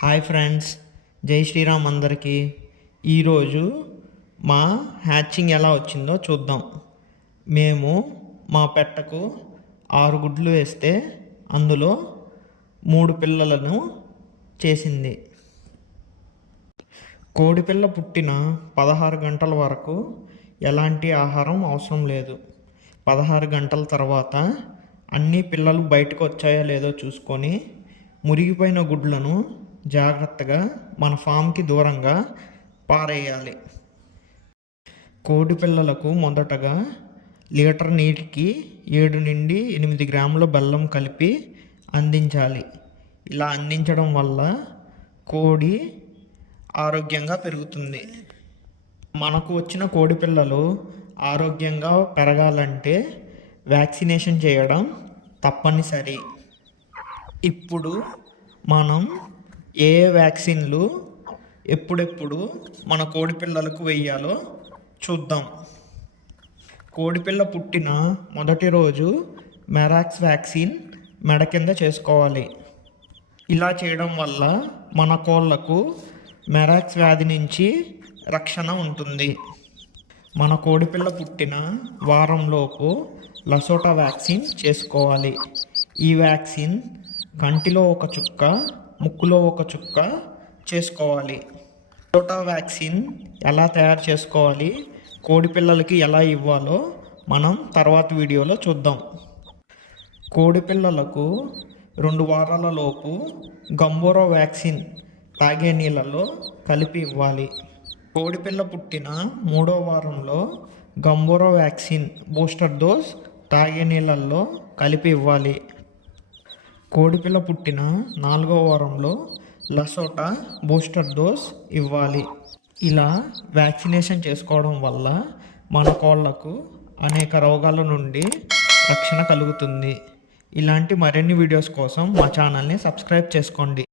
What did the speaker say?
Hi friends, జై శ్రీరామ్ అందరికీ. ఈరోజు మా హ్యాచింగ్ ఎలా వచ్చిందో చూద్దాం. మేము మా పెట్టకు 6 గుడ్లు వేస్తే అందులో 3 పిల్లలను చేసింది. కోడిపిల్ల పుట్టిన 16 గంటల వరకు ఎలాంటి ఆహారం అవసరం లేదు. 16 గంటల తర్వాత అన్ని పిల్లలు బయటకు వచ్చాయో లేదో చూసుకొని మురిగిపోయిన గుడ్లను జాగ్రత్తగా మన ఫామ్కి దూరంగా పారేయాలి. కోడి పిల్లలకు మొదటగా లీటర్ నీటికి 7 నుండి 8 గ్రాముల బెల్లం కలిపి అందించాలి. ఇలా అందించడం వల్ల కోడి ఆరోగ్యంగా పెరుగుతుంది. మనకు వచ్చిన కోడి పిల్లలు ఆరోగ్యంగా పెరగాలంటే వ్యాక్సినేషన్ చేయడం తప్పనిసరి. ఇప్పుడు మనం ఏ వ్యాక్సిన్లు ఎప్పుడెప్పుడు మన కోడిపిల్లలకు వేయాలో చూద్దాం. కోడిపిల్ల పుట్టిన మొదటి రోజు మెరాక్స్ వ్యాక్సిన్ మెడ కింద చేసుకోవాలి. ఇలా చేయడం వల్ల మన కోళ్ళకు మెరాక్స్ వ్యాధి నుంచి రక్షణ ఉంటుంది. మన కోడిపిల్ల పుట్టిన వారంలోపు లసోటా వ్యాక్సిన్ చేసుకోవాలి. ఈ వ్యాక్సిన్ కంటిలో ఒక చుక్క, ముక్కులో ఒక చుక్క చేసుకోవాలి. లసోటా వ్యాక్సిన్ ఎలా తయారు చేసుకోవాలి, కోడిపిల్లలకి ఎలా ఇవ్వాలో మనం తర్వాత వీడియోలో చూద్దాం. కోడిపిల్లలకు 2 వారాల లోపు గంబోరా వ్యాక్సిన్ తాగే నీళ్ళలో కలిపి ఇవ్వాలి. కోడిపిల్ల పుట్టిన 3వ వారంలో గంబోరా వ్యాక్సిన్ బూస్టర్ డోస్ తాగే నీళ్ళల్లో కలిపి ఇవ్వాలి. కోడిపిల్ల పుట్టిన 4వ వారంలో లసోటా బూస్టర్ డోస్ ఇవ్వాలి. ఇలా వ్యాక్సినేషన్ చేసుకోవడం వల్ల మన కోళ్ళకు అనేక రోగాల నుండి రక్షణ కలుగుతుంది. ఇలాంటి మరిన్ని వీడియోస్ కోసం మా ఛానల్ని సబ్స్క్రైబ్ చేసుకోండి.